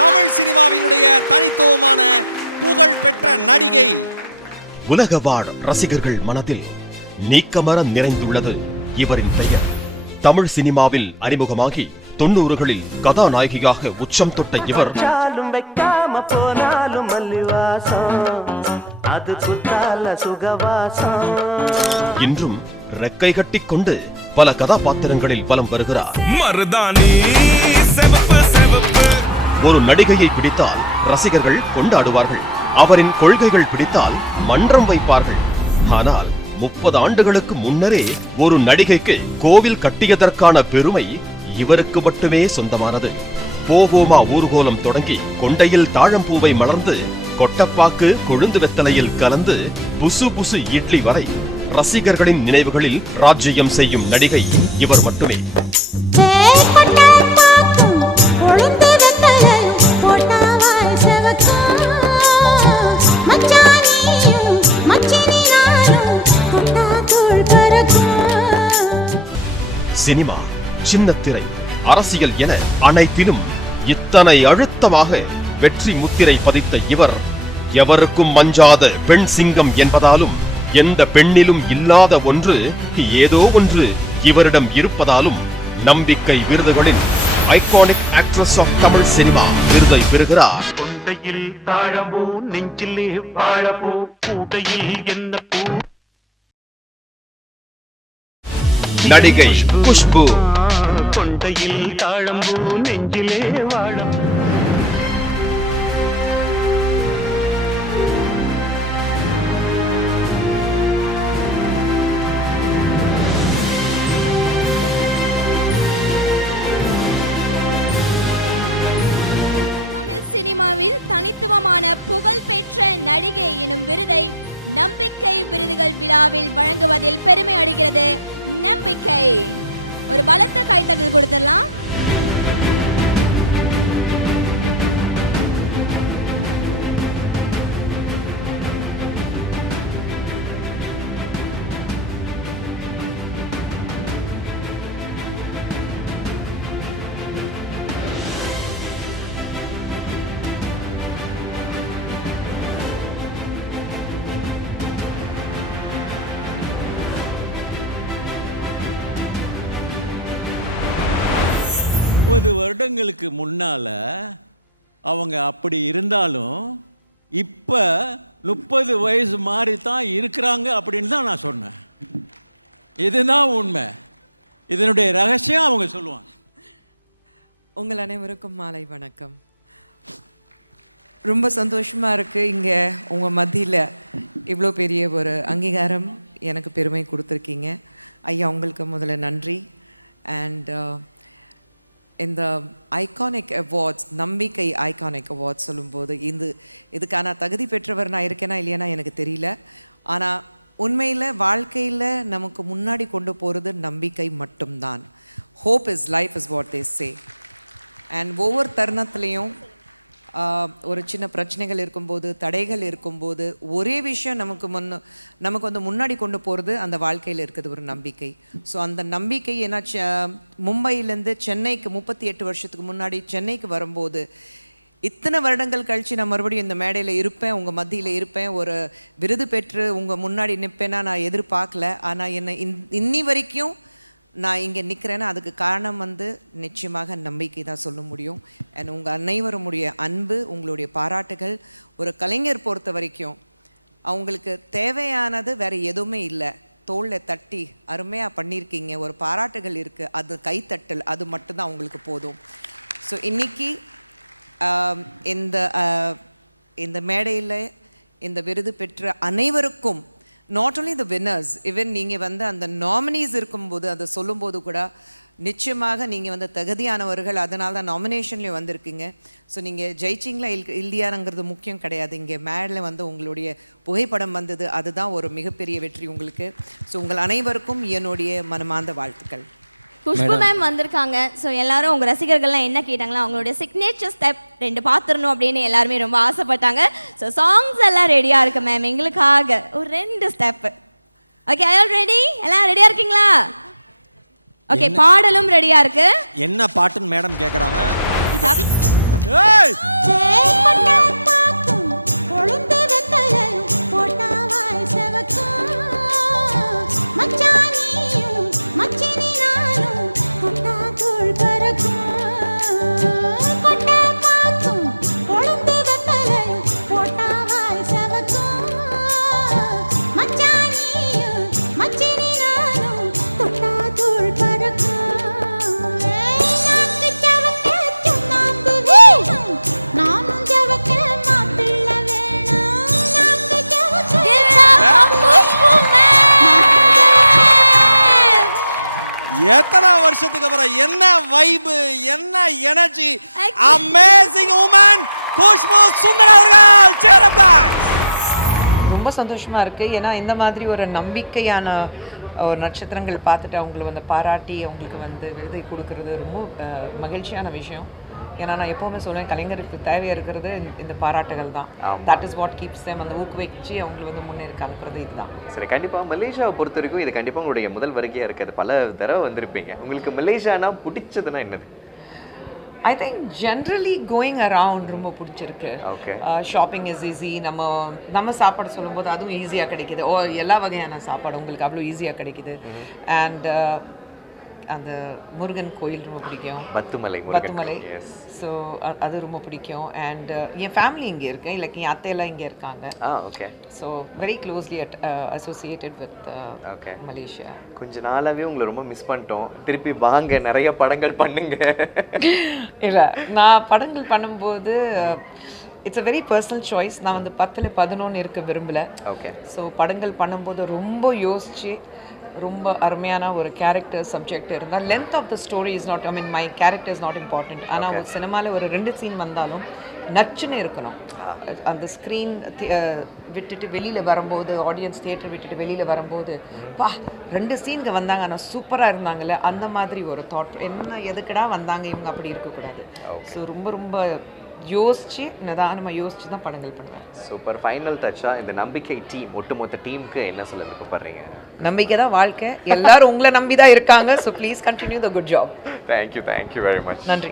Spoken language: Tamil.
தமிழ் சினிமாவினுடைய தனித்துவமான புகழ் பெற்ற நடிகை. உலக வாழும் ரசிகர்கள் மனதில் நீக்கமர நிறைந்துள்ளது இவரின் பெயர். தமிழ் சினிமாவில் அறிமுகமாகி தொண்ணூறுகளில் கதாநாயகியாக உச்சம் தொட்ட இவர். இன்றும் ரெக்கை கட்டி கொண்டு பல கதாபாத்திரங்களில் பலம் வருகிறார். மருதானி செவப்பு செவப்பு. ஒரு நடிகையை பிடித்தால் ரசிகர்கள் கொண்டாடுவார்கள். அவரின் கொள்கைகள் பிடித்தால் மன்றம் வைப்பார்கள். ஆனால் முப்பது ஆண்டுகளுக்கு முன்னரே ஒரு நடிகைக்கு கோவில் கட்டியதற்கான பெருமை இவருக்கு மட்டுமே சொந்தமானது. போவோமா ஊர்கோலம் தொடங்கி கொண்டையில் தாழம்பூவை மலர்ந்து கொட்டப்பாக்கு கொழுந்து வெத்தலையில் கலந்து புசு புசு இட்லி வரை ரசிகர்களின் நினைவுகளில் ராஜ்யம் செய்யும் நடிகை இவர் மட்டுமே. சினிமா சின்னத்திரை அரசியல் என அனைத்திலும் இத்தனை அழுத்தமாக வெற்றி முத்திரை பதித்த இவர் எவருக்கும் மஞ்சாத பெண் சிங்கம் என்பதாலும் எந்த பெண்ணிலும் இல்லாத ஒன்று ஏதோ ஒன்று இவரிடம் இருப்பதாலும் நம்பிக்கை விருதுகளில் iconic actress of Tamil cinema விருதை பெறுகிறார். கொண்டையில் தாழம்பூ நெஞ்சிலே வாழப்போ கூடையில் என்ன நடிகை குஷ்பு. கொண்டையில் தாழம்பூ நெஞ்சிலே தமிழ் சினிமாவில் தனித்துவமான புகழ்பெற்ற நடிகை எனும் விருதை நம்பிக்கை விருதுகள் விழாவில் வழங்குவதில் பெருமை அடைகிறது நம்பிக்கை. ஒரு பலத்த கைத்தட்டல் கொடுத்துடலாம். முப்பது வருடங்களுக்கு முன்னால் அவங்க அப்படி இருந்தாலும் இப்போ முப்பது வயசு மாதிரி தான் இருக்கிறாங்க அப்படின்னு தான் நான் சொன்னேன். இதுதான் உண்மை. இதனுடைய ரகசியம் அவங்க சொல்லுவாங்க. உங்கள் அனைவருக்கும் மாலை வணக்கம். ரொம்ப சந்தோஷமாக இருக்குது இங்கே உங்கள் மத்தியில் இவ்வளோ பெரிய ஒரு அங்கீகாரம் எனக்கு பெருமை கொடுத்துருக்கீங்க. ஐயா உங்களுக்கு முதல்ல நன்றி. அண்ட் இந்த ஐகானிக் அவார்ட்ஸ் நம்பிக்கை ஐகானிக் அவார்ட்ஸ் சொல்லும்போது இது இதுக்கான தகுதி பெற்றவர் நான் இருக்கேனா இல்லையானா எனக்கு தெரியல. ஆனால் உண்மையில் வாழ்க்கையில் நமக்கு முன்னாடி கொண்டு போகிறது நம்பிக்கை மட்டும்தான். Hope is life is what they say and ஒவ்வொரு தருணத்துலேயும் ஒரு சின்ன பிரச்சனைகள் இருக்கும்போது தடைகள் இருக்கும்போது ஒரே விஷயம் நமக்கு முன்ன நமக்கு வந்து முன்னாடி கொண்டு போகிறது அந்த வாழ்க்கையில் இருக்குது ஒரு நம்பிக்கை. ஸோ அந்த நம்பிக்கை ஏன்னா மும்பையிலேருந்து சென்னைக்கு முப்பத்தி எட்டு வருஷத்துக்கு முன்னாடி சென்னைக்கு வரும்போது இத்தனை வருடங்கள் கழித்து நான் மறுபடியும் இந்த மேடையில் இருப்பேன் உங்கள் மத்தியில் இருப்பேன். ஒரு விருது பெற்று உங்கள் முன்னாடி நிற்பேன்னா நான் எதிர்பார்க்கல. ஆனால் என்னை இன் இன்னி வரைக்கும் நான் இங்கே நிற்கிறேன்னா அதுக்கு காரணம் வந்து நிச்சயமாக நம்பிக்கை தான் சொல்ல முடியும். அண்ட் உங்கள் அனைவருடைய அன்பு உங்களுடைய பாராட்டுகள் ஒரு கலைஞர் பொறுத்த வரைக்கும் அவங்களுக்கு தேவையானது வேறு எதுவுமே இல்லை. தோளில் தட்டி அருமையாக பண்ணியிருக்கீங்க ஒரு பாராட்டுகள் இருக்குது அது கைத்தட்டல் அது மட்டும்தான் அவங்களுக்கு போதும். ஸோ இன்னைக்கு இந்த இந்த மேடையில் இந்த விருது பெற்ற அனைவருக்கும் not only the winners even நீங்கள் வந்து அந்த நாமினிஸ் இருக்கும்போது அதை சொல்லும்போது கூட நிச்சயமாக நீங்கள் வந்து தகுதியானவர்கள் அதனால தான் நாமினேஷன்லேயும் வந்திருக்கீங்க. ஸோ நீங்கள் ஜெயிச்சிங்களா இல் இல்லையாங்கிறது முக்கியம் கிடையாது. இங்கே மேடில் வந்து உங்களுடைய புகைப்படம் வந்தது அதுதான் ஒரு மிகப்பெரிய வெற்றி உங்களுக்கு. ஸோ உங்கள் அனைவருக்கும் என்னுடைய மனமார்ந்த வாழ்த்துக்கள். குஷ்பு மேம் வந்திருக்காங்க. ஸோ எல்லாரும் உங்க ரசிகர்கள்லாம் என்ன கேட்டாங்களா அவங்களுடைய சிக்னேச்சர் ஸ்டெப் ரெண்டு பார்த்துடணும் அப்படின்னு எல்லாருமே ரொம்ப ஆசைப்பட்டாங்க. ஸோ சாங்ஸ் எல்லாம் ரெடியாக இருக்கு மேம் எங்களுக்காக ஒரு ரெண்டு ஸ்டெப் ஓகே ஐ ரெடி எல்லாம் ரெடியாக இருக்கீங்களா? ஓகே பாடலும் ரெடியாக இருக்கு. என்ன பாட்டுன்னு மேடம் கேட்குறாங்க எத்தனை வருஷத்துக்கு அப்புறம் என்ன வைபு என்ன energy amazing woman Khushbu Sundar அவர்கள். Up guys. ரொம்ப சந்தோஷமா இருக்கு. ஏன்னா இந்த மாதிரி ஒரு நம்பிக்கையான ஒரு நட்சத்திரங்கள் பார்த்துட்டு அவங்களை வந்து பாராட்டி அவங்களுக்கு வந்து விருதை கொடுக்கறது ரொம்ப மகிழ்ச்சியான விஷயம். ஏன்னா நான் எப்போவுமே சொல்லுவேன் கலைஞருக்கு தேவையாக இருக்கிறது இந்த- பாராட்டுகள் தான். That is what keeps them அந்த ஊக்குவிச்சு அவங்களை வந்து முன்னேறி அனுப்புறது இதுதான். சரி கண்டிப்பா மலேசியாவை பொறுத்த வரைக்கும் இது கண்டிப்பா உங்களுடைய முதல் வருகையா இருக்காது பல தடவை வந்திருப்பீங்க. உங்களுக்கு மலேசியானா பிடிச்சதுன்னா என்னது? I think generally going around ரொம்ப பிடிச்சிருக்கு. ஷாப்பிங் இஸ் ஈஸி நம்ம நம்ம சாப்பாடு சொல்லும்போது அதுவும் ஈஸியாக கிடைக்குது. ஓ எல்லா வகையான சாப்பாடு உங்களுக்கு அவ்வளோ ஈஸியாக கிடைக்குது. அண்ட் அந்த முருகன் கோயில் ரொம்ப பிடிக்கும். பத்துமலை பத்துமலை. ஸோ அது ரொம்ப பிடிக்கும். அண்ட் என் ஃபேமிலி இங்கே இருக்கு. இல்லை என் அத்தையெல்லாம் இங்கே இருக்காங்க. Okay so very closely at associated with okay Malaysia கொஞ்ச நாளாவே உங்களை ரொம்ப மிஸ் பண்ணிட்டோம். திருப்பி வாங்க நிறைய படங்கள் பண்ணுங்க. இல்லை நான் படங்கள் பண்ணும்போது it's a very personal choice நான் வந்து பத்தில் பதினொன்று இருக்க விரும்பல. ஓகே ஸோ படங்கள் பண்ணும்போது ரொம்ப யோசிச்சு ரொம்ப அருமையான ஒரு கேரக்டர் சப்ஜெக்ட் இருந்தால் length of the story is not I mean my character is not important ஆனால் ஒரு சினிமாவில் ஒரு ரெண்டு சீன் வந்தாலும் நச்சுன்னு இருக்கணும். அந்த ஸ்க்ரீன் விட்டுட்டு வெளியில் வரும்போது ஆடியன்ஸ் தியேட்டர் விட்டுட்டு வெளியில் வரும்போது பா ரெண்டு சீனுக்கு வந்தாங்க. ஆனால் சூப்பராக இருந்தாங்கல்ல? அந்த மாதிரி ஒரு தாட் என்ன எதுக்குடா வந்தாங்க? இவங்க அப்படி இருக்கக்கூடாது. ஸோ ரொம்ப ரொம்ப யோசிச்சு நிதானமாக யோசிச்சு தான் படங்கள் பண்ணுவேன். சூப்பர் ஃபைனல் டச்சா இந்த நம்பிக்கை டீம் ஒட்டுமொத்த டீமுக்கு என்ன சொல்ல விருப்பப்படுறீங்க? நம்பிக்கை தான் வாழ்க்கை. எல்லாரும் உங்களை நம்பி தான் இருக்காங்க so please continue the good job thank you thank you very much நன்றி.